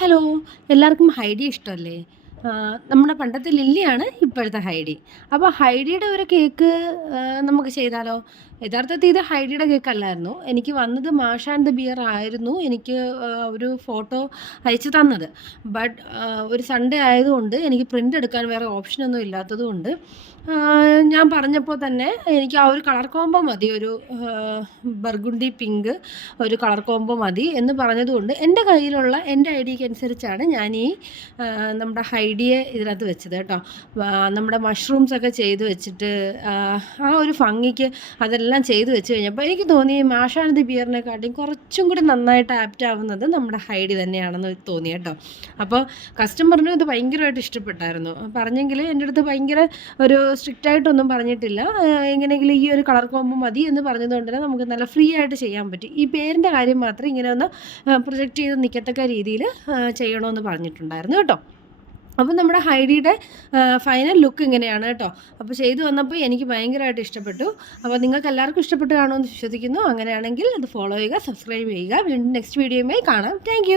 Hello, എല്ലാവർക്കും ഹൈഡി ഇഷ്ടമല്ലേ? നമ്മുടെ പണ്ടത്തെ ലില്ലിയാണ് ഇപ്പോഴത്തെ ഹൈഡി. അപ്പോൾ ഹൈഡിയുടെ ഒരു കേക്ക് നമുക്ക് ചെയ്താലോ? യഥാർത്ഥത്തിൽ ഇത് ഹൈഡിയുടെ കേക്കല്ലായിരുന്നു. എനിക്ക് വന്നത് മാഷ ആൻഡ് ദ ബിയർ ആയിരുന്നു എനിക്ക് ഒരു ഫോട്ടോ അയച്ചു തന്നത്. ബട്ട് ഒരു സൺഡേ ആയതുകൊണ്ട് എനിക്ക് പ്രിൻ്റ് എടുക്കാൻ വേറെ ഓപ്ഷനൊന്നും ഇല്ലാത്തതുകൊണ്ട് ഞാൻ പറഞ്ഞപ്പോൾ തന്നെ എനിക്ക് ആ ഒരു കളർ കോംബോ മതി. ഒരു ബർഗുണ്ടി പിങ്ക് ഒരു കളർ കോംബോ മതി എന്ന് പറഞ്ഞതുകൊണ്ട് എൻ്റെ കയ്യിലുള്ള എൻ്റെ ഐഡിയക്ക് അനുസരിച്ചാണ് ഞാൻ ഈ നമ്മുടെ ഹൈഡിയെ ഇതിനകത്ത് വെച്ചത് കേട്ടോ. നമ്മുടെ മഷ്റൂംസൊക്കെ ചെയ്ത് വെച്ചിട്ട് ആ ഒരു ഭംഗിക്ക് അതെല്ലാം ചെയ്ത് വെച്ച് കഴിഞ്ഞപ്പോൾ എനിക്ക് തോന്നി മാഷ ആൻഡ് ദി ബിയറിനെക്കാട്ടിയും കുറച്ചും കൂടി നന്നായിട്ട് ആപ്റ്റ് ആവുന്നത് നമ്മുടെ ഹൈഡി തന്നെയാണെന്ന് തോന്നി കേട്ടോ. അപ്പോൾ കസ്റ്റമറിനും ഇത് ഭയങ്കരമായിട്ട് ഇഷ്ടപ്പെട്ടായിരുന്നു. പറഞ്ഞെങ്കിൽ എൻ്റെ അടുത്ത് ഭയങ്കര ഒരു സ്ട്രിക്റ്റ് ആയിട്ടൊന്നും പറഞ്ഞിട്ടില്ല. എങ്ങനെയെങ്കിലും ഈ ഒരു കളർ കോംബോ മതി എന്ന് പറഞ്ഞതുകൊണ്ട് തന്നെ നമുക്ക് നല്ല ഫ്രീ ആയിട്ട് ചെയ്യാൻ പറ്റി. ഈ പേരിൻ്റെ കാര്യം മാത്രം ഇങ്ങനെ ഒന്ന് പ്രൊജക്റ്റ് ചെയ്ത് നിൽക്കത്തക്ക രീതിയിൽ ചെയ്യണമെന്ന് പറഞ്ഞിട്ടുണ്ടായിരുന്നു കേട്ടോ. അപ്പോൾ നമ്മുടെ ഹൈഡിയുടെ ഫൈനൽ ലുക്ക് ഇങ്ങനെയാണ് കേട്ടോ. അപ്പോൾ ചെയ്തു വന്നപ്പോൾ എനിക്ക് ഭയങ്കരമായിട്ട് ഇഷ്ടപ്പെട്ടു. അപ്പോൾ നിങ്ങൾക്ക് എല്ലാവർക്കും ഇഷ്ടപ്പെട്ട് കാണുമെന്ന് വിശ്വസിക്കുന്നു. അങ്ങനെയാണെങ്കിൽ അത് ഫോളോ ചെയ്യുക, സബ്സ്ക്രൈബ് ചെയ്യുക. വീണ്ടും നെക്സ്റ്റ് വീഡിയോയുമായി കാണാം. താങ്ക്